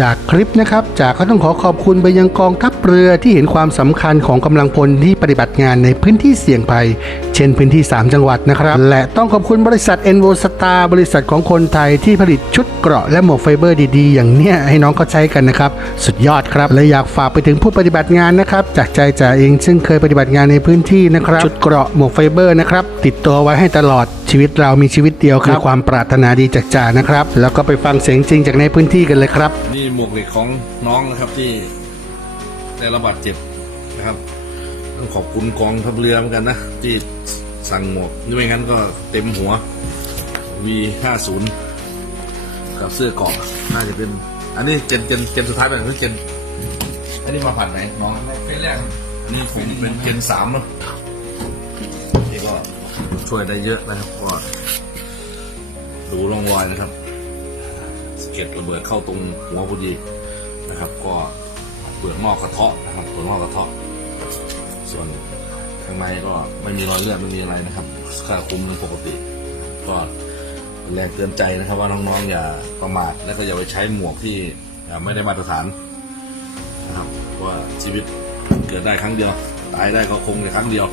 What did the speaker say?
จากคลิปนะครับจากก็ต้องขอขอบคุณไปยังกองทัพเรือที่เห็นความสำคัญของกำลังพลที่ปฏิบัติงานในพื้นที่เสี่ยงภัย เช่นพื้นที่ 3 จังหวัดนะครับ และต้องขอบคุณบริษัท e n v o Star บริษัทของคนไทยที่ผลิตชุดเกราะและหมวกไฟเบอร์ดีๆ อย่างเนี้ยให้น้องเขาใช้กันนะครับ สุดยอดครับ และอยากฝากไปถึงผู้ปฏิบัติงานนะครับ จากใจจ่าเองซึ่งเคยปฏิบัติงานในพื้นที่นะครับชุดเกราะหมวกไฟเบอร์นะครับติดตัวไว้ให้ตลอดชีวิตเรามีชีวิตเดียวครับความปรารถนาดีจากจ่านะครับแล้วก็ไปฟังเสียงจริงจากในพื้นที่กันเลยครับี่หมวกเหล็กของน้องนะครับที่ได้รับบาดเจ็บนะครับต้องขอบคุณกองทัพเรือเหมือนกันนะที่สั่งหมวกนี่ไม่งั้นก็เต็มหัว V50 กับเสื้อกราะน่าจะเป็น อันนี้เจนเจนเจนสุดท้ายเป็นหรือเจนอันนี้มาผ่านไหนน้องเป็นแรกนี่ผมเป็นเจนสามเนอะนี่ก็ช่วยได้เยอะนะครับก็ดูร่องรอยนะครับ เก็ดระเบิดเข้าตรงหัวพอดีนะครับ ก็เปลือกนอกกระเทาะนะครับเปลือกนอกกระเทาะ ส่วนข้างในก็ไม่มีรอยเลือดไม่มีอะไรนะครับค่าคุมเป็นปกติ ก็แรงเตือนใจนะครับว่าน้องๆอย่าประมาทและก็อย่าไปใช้หมวกที่ไม่ได้มาตรฐานนะครับว่าชีวิตเกิดได้ครั้งเดียว ตายได้ก็คงในครั้งเดียว